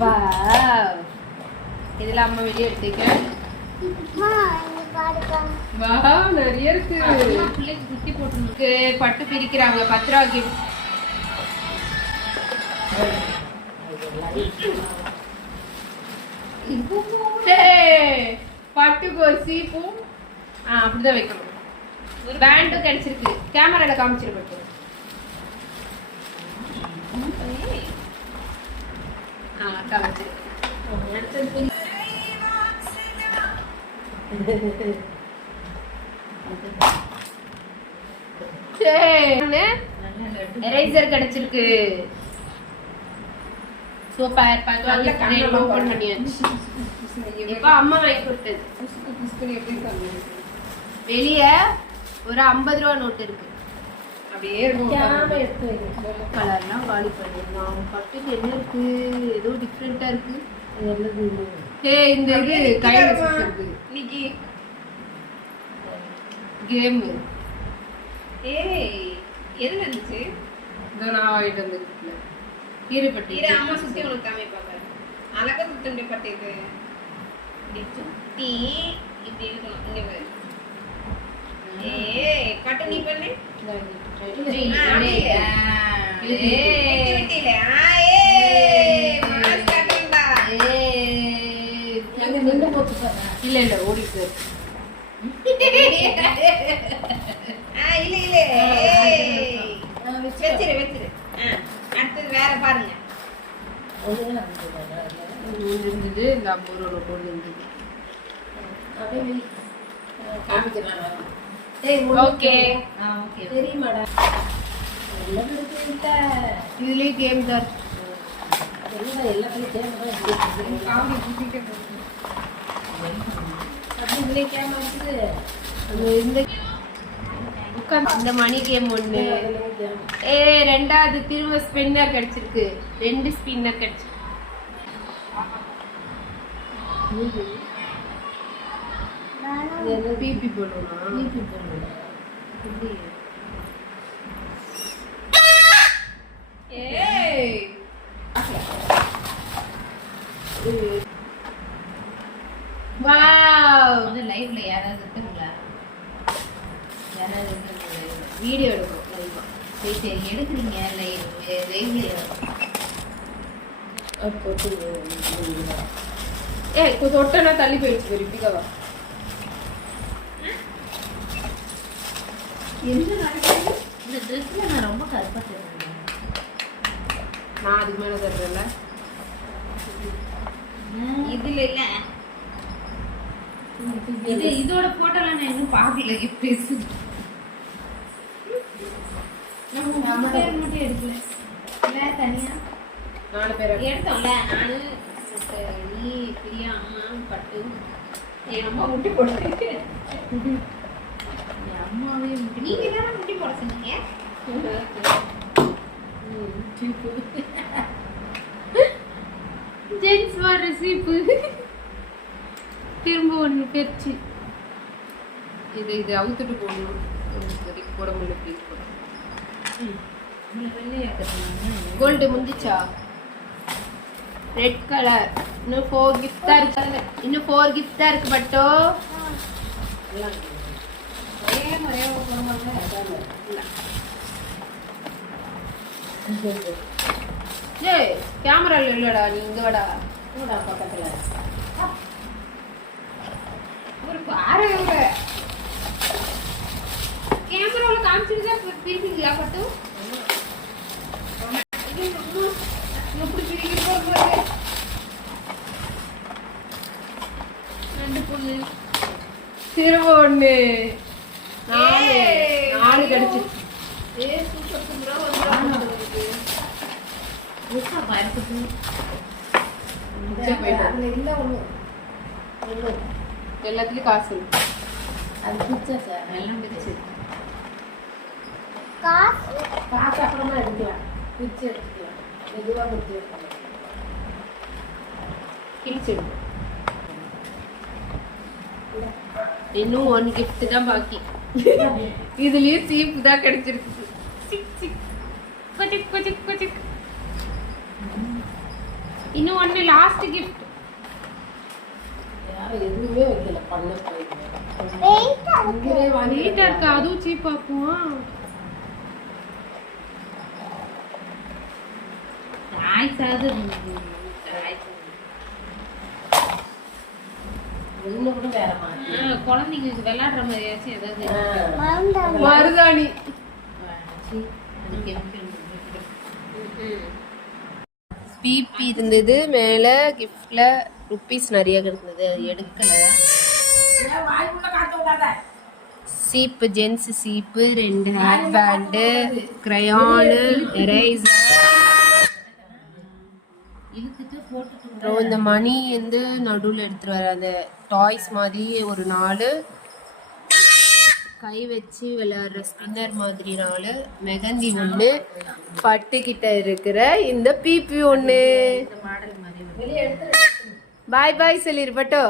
Wow, இதெல்லாம் அம்மா வெளியே எடுத்துக்கிறேன். வாவ், நிறைய இருக்கு. பிள்ளைக்கு குட்டி போட்டு பட்டு பிரிக்கிறாங்க 10 ரூபா கிஃப்ட். பட்டு கோசி பூ அப்படிதான் வைக்கணும். பேண்டும் கிடைச்சிருக்கு. கேமரால காமிச்சிருப்பேன். எரேசர் கிடைச்சிருக்கு. சூப்பர். ஓபன் பண்ணியாச்சு. இப்ப அம்மா வாங்கி கொடுத்தது. வெளிய ஒரு 50 ரூபா நோட்டு இருக்கு. அப்படியே கலர்லாம் காலி பண்ணிடலாம். பட்டுக்கு என்ன இருக்கு? ஏதோ டிஃப்ரெண்டா இருக்கு. இந்த இது கையில சுத்துறது. இன்னைக்கு கேம். எதுல இருந்துச்சு? இதோ நான் வாங்கிட்டு வந்துருக்கேன். கீரைப்பட்டி. இரு அம்மா சுத்தி உனக்கு காமிப்பாங்க. அழகா சுத்தண்டி பட்டு இது. இப்படி சுத்தி இப்படி இருக்கணும். இங்க பாரு. கட்டு நீ பண்ணு. இல்ல ஓடிட்டு வச்சிரு. அடுத்தது வேற பாருங்க. இருந்தது இந்த 50 ரூபா நோட்டு இருந்தது. ஓகே தெரியுமாடா? இதுலயே கேம் தான். இந்த மணி கேம் ஒண்ணு. ரெண்டாவது திரும்ப ஸ்பின்னர் கிடைச்சிருக்கு. 2 ஸ்பின்னர் கிடைச்சிருக்கு. பிபி போடணும். லைவ்ல யாராவது இருக்குங்களா? யாராவது வீடியோ எடுக்கும் லைவா. சரி எடுக்கிறீங்க லைவ்ல. தொட்டனா தள்ளி போயிடுச்சு. ரிப்பிகாவா என்ன நடக்குது? இந்த ட்ரெஸ்ல நான் ரொம்ப கருப்பா தெரியுறேன். நான் அதுக்கு மேல தரல. இதுல இல்ல. இது இதோட போட்டோலாம் நான் இன்னும் பார்க்கல. கிஃப்ட் நம்ம பேர் மட்டும் எடுக்கல. இல்ல தனியா 4 பேர் எடுத்தோம்ல. நானு நீ பிரியா அம்மா பட்டு என் அம்மா முட்டி போட்டு. அம்மாவே முட்டி. நீங்க தானே முட்டி போட சொன்னீங்க. ஜென்ஸ் ஃபார் ரிசீப். திரும்ப ஒன்று பெருச்சு. இது அவுத்துட்டு போடணும். போட முடியல. ப்ளீஸ் போட. கோல்டு முந்திச்சா? Red colour. இன்னும் 4 கிஃப்ட் தான் இருக்கு. இன்னும் 4 கிஃப்ட் தான் இருக்கு. பட்டோ கேமரா இல்லடா. நீ இங்க வாடா. பக்கத்துல ஒரு பாருங்க. கேமரால காமிச்சிருந்தா பிரிப்பீங்களா பட்டு? எப்படி பிரிக்கிறோம் பாருங்க. 2 பொண்ணு. திரும்ப ஒண்ணு. 4 கிடைச்சிச்சு. சூப்பர் சூப்பரா வந்துருக்கு. புதுசா பார்த்துட்டு இல்ல ஒண்ணு. எல்லாத்துலயும் காசு. அது பிச்சா சார். எல்லாம் பிச்சு. காசு அப்புறமா எடுக்கலாம். பிச்சு எடுத்துக்கலாம். மெதுவா பிச்சு எடுக்கலாம். இன்னும் 1 கிஃப்ட் தான் பாக்கி. இதுலயும் சீப்பு தான் கிடைச்சிருக்கு. இன்னும் இன்னும் ஒண்ணு லாஸ்ட் கிஃப்ட். எதுவுமே வைக்கல பண்ண போயிட்டு நீட்டா இருக்கு, அதுவும் சீப்பா இருக்கும். இன்னும் கூட வேற மாதிரி குழந்தைங்களுக்கு விளையாடுற மாதிரியாச்சும் ஏதாவது மருதாணி பிபி இருந்தது மேல கிஃப்ட்ல ருப்பீஸ் நிறைய இருந்தது, அது எடுக்கல. சீப்பு, ஜென்ஸ் சீப்பு, 2 ஹேர் பேண்டு, கிரையானு, எரேசர், அப்புறம் இந்த மணி வந்து நடுவில் எடுத்துட்டு வர அந்த டாய்ஸ் மாதிரி ஒரு 4, கை வச்சு விளையாடுற ஸ்பின்னர் மாதிரி 4, மெகந்தி 1, பட்டுக்கிட்ட இருக்கிற இந்த பிபி 1. பாய் பாய் சொல்லிரு பட்டோ.